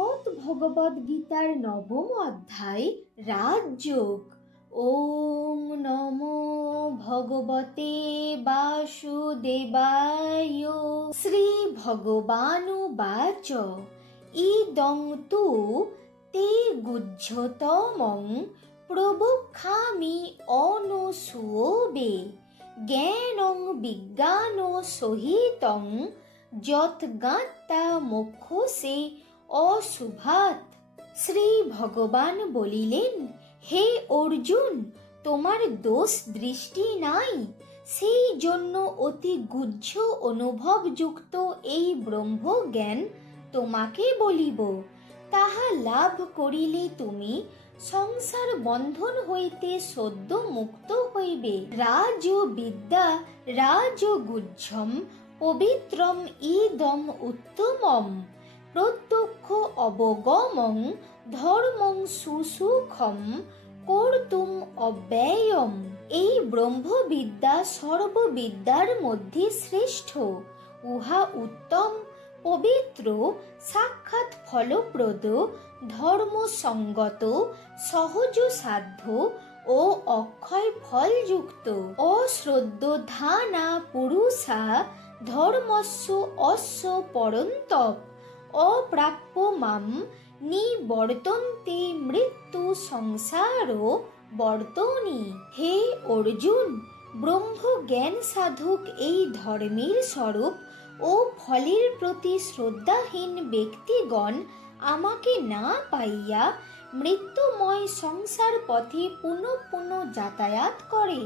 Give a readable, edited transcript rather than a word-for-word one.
শ্রীমদ্ ভগবদ গীতার নবম অধ্যায় রাজযোগ। ওম নমো ভগবতে বাসুদেবায়। শ্রী ভগবানুবাচ ইদং তু তে গুহ্যতমং প্রবক্ষ্যামি অনুসূয়বে জ্ঞানং বিজ্ঞান সহিতং যৎ জ্ঞাত্বা মোক্ষসে অশুভাৎ। শ্রী ভগবান বলিলেন, হে অর্জুন, তোমার দোষ দৃষ্টি নাই, সেই জন্য অতি গুহ্য অনুভবযুক্ত এই ব্রহ্মজ্ঞান তোমাকে বলিব। তাহা লাভ করিলে তুমি সংসার বন্ধন হইতে সদ্য মুক্ত হইবে। রাজবিদ্যা রাজগুহ্যম পবিত্রম ইদম উত্তমম প্রত্যক্ষ অবগমং ধর্মং সুসুখম কর্তুম অব্যয়ম। এই ব্রহ্মবিদ্যা সর্ববিদ্যার মধ্যে শ্রেষ্ঠ। উহা উত্তম, পবিত্র, সাক্ষাৎ ফলপ্রদ, ধর্মসঙ্গত, সহজ সাধ্য ও অক্ষয় ফলযুক্ত। অশ্রদ্ধধানা পুরুষা ধর্মস্য অস্য পরন্তপ অপ্রাপ্য মাম নিবর্তন্তে মৃত্যু সংসার বর্তনি। হে অর্জুন, ব্রহ্মজ্ঞান সাধক এই ধর্মের স্বরূপ ও ফলের প্রতি শ্রদ্ধাহীন ব্যক্তিগণ আমাকে না পাইয়া মৃত্যুময় সংসার পথে পুনঃ পুনঃ যাতায়াত করে।